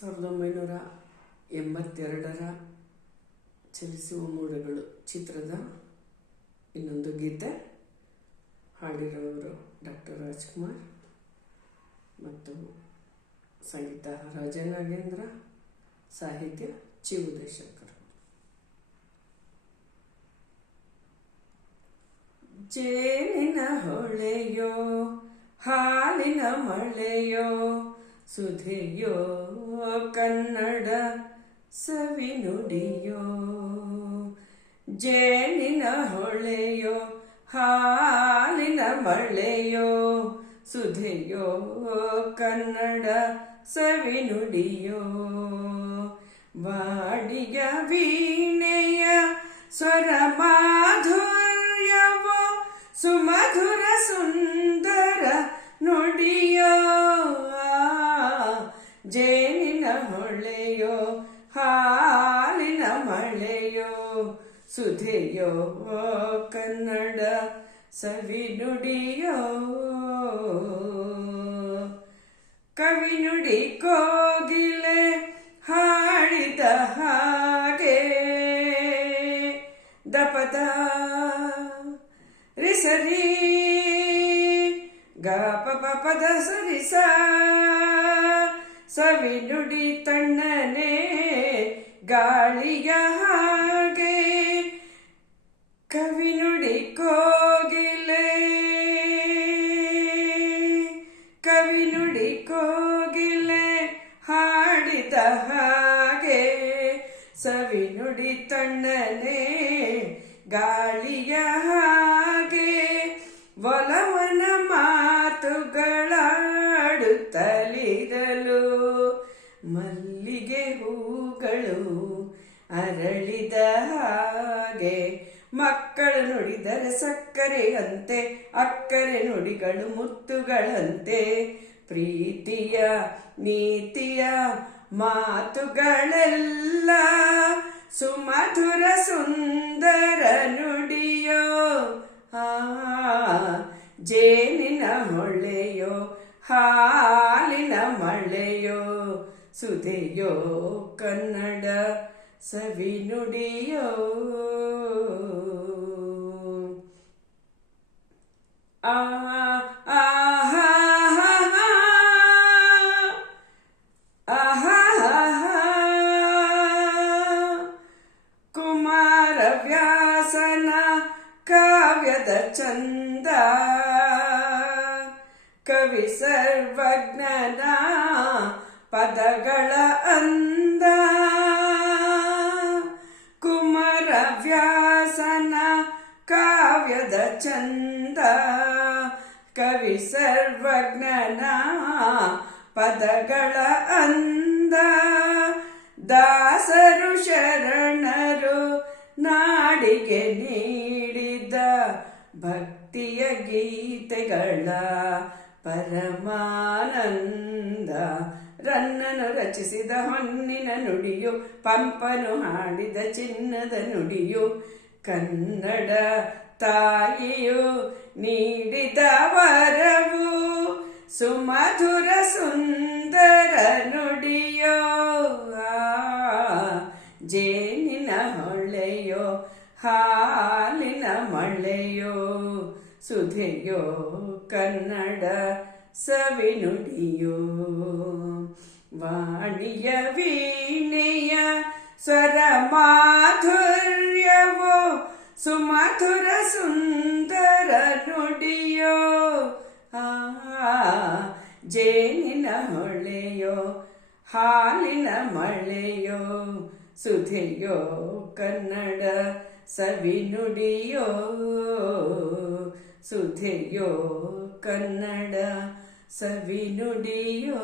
1982ರ ಚಲಿಸುವ ಮೋಡಗಳು ಚಿತ್ರದ ಇನ್ನೊಂದು ಗೀತೆ. ಹಾಡಿರುವವರು ಡಾಕ್ಟರ್ ರಾಜ್ಕುಮಾರ್ ಮತ್ತು ಸಂಗೀತ ರಾಜನಾಗೇಂದ್ರ, ಸಾಹಿತ್ಯ ಚಿ ಉದಯಶಂಕರ್. ಜೇನಿನ ಹೊಳೆಯೋ ಹಾಲಿನ ಮಳೆಯೋ ಸುಧೆಯೋ ಕನ್ನಡ ಸವಿನುಡಿಯೋ. ಜೇನಿನ ಹೊಳೆಯೋ ಹಾಲಿನ ಮಳೆಯೋ ಸುಧೆಯೋ ಕನ್ನಡ ಸವಿನುಡಿಯೋ. ವಾಡಿಯ ವೀಣೆಯ ಸ್ವರ ಮಾಧುರ್ಯವೋ ಸುಮಧುರ ಸುಂದರ ನುಡಿಯೋ. ಜೇನಿನ ಹೊಳೆಯೋ ಹಾಲಿನ ಮಳೆಯೋ ಸುಧೆಯೋ ಕನ್ನಡ ಸವಿನುಡಿಯೋ. ಕವಿನುಡಿ ಕೋಗಿಲೆ ಹಾಡಿದ ಹಾಗೆ ದಪದ ರಿಸರಿ ಗ ಪದ ಸರಿಸ ಸವಿನುಡಿ ತಣ್ಣನೆ ಗಾಳಿಯ ಹಾಗೆ. ಕವಿನುಡಿ ಕೋಗಿಲೆ ಕವಿನುಡಿ ಕೋಗಿಲೆ ಹಾಡಿದ ಹಾಗೆ ಸವಿನುಡಿ ತಣ್ಣನೆ ಗಾಳಿಯ ಹಾಗೆ. ಒಲವನ ಮಾತುಗಳಾಡುತ್ತಲಿರಲು ಮಲ್ಲಿಗೆ ಹೂಗಳು ಅರಳಿದ ಹಾಗೆ. ಮಕ್ಕಳು ನುಡಿದರೆ ಸಕ್ಕರೆಯಂತೆ ಅಕ್ಕರೆ ನುಡಿಗಳು ಮುತ್ತುಗಳಂತೆ. ಪ್ರೀತಿಯ ನೀತಿಯ ಮಾತುಗಳೆಲ್ಲ ಸುಮಧುರ ಸುಂದರ ನುಡಿಯೋ. ಜೇನಿನ ಹೊಳೆಯೋ ಹಾಲಿನ ಮಳೆಯೋ ಸುಧೆಯೋ ಕನ್ನಡ ಸವಿನುಡಿಯೋ. ಕುಮಾರವ್ಯಾಸನ ಕಾವ್ಯದ ಚಂದ ಕವಿ ಸರ್ವಜ್ಞನ ಪದಗಳ ಅಂದ. ಕುಮಾರವ್ಯಾಸನ ಕಾವ್ಯದ ಚಂದ ಕವಿ ಸರ್ವಜ್ಞನ ಪದಗಳ ಅಂದ. ದಾಸರು ಶರಣರು ನಾಡಿಗೆ ನೀಡಿದ ಭಕ್ತಿಯ ಗೀತೆಗಳ ಪರಮಾನಂದ. ರನ್ನನು ರಚಿಸಿದ ಹೊನ್ನಿನ ನುಡಿಯು ಪಂಪನು ಹಾಡಿದ ಚಿನ್ನದ ನುಡಿಯು. ಕನ್ನಡ ತಾಯಿಯು ನೀಡಿದ ವರವು ಸುಮಧುರ ಸುಂದರ ನುಡಿಯೋ. ಜೇನಿನ ಹೊಳೆಯೋ ಹಾಲಿನ ಮಳೆಯೋ ಸುಧೆಯೋ ಕನ್ನಡ ಸವಿನುಡಿಯೋ. ವಾಣಿಯ ವೀಣೆಯ ಸ್ವರ ಮಾಧುರ್ಯವೋ ಸುಮಧುರ ಸುಂದರ ನುಡಿಯೋ. ಜೇನಿನ ಹೊಳೆಯೋ ಹಾಲಿನ ಮಳೆಯೋ ಸುಧೆಯೋ ಕನ್ನಡ ಸವಿನುಡಿಯೋ. ಸುಧೆಯೋ ಕನ್ನಡ ಸವಿನುಡಿಯೋ.